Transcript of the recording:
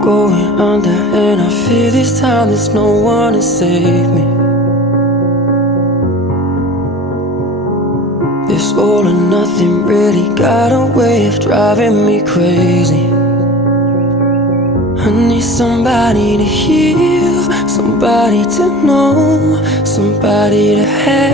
going under, and I fear this time there's no one to save me. This all or nothing really got a way of driving me crazy. I need somebody to heal, somebody to know, somebody to have.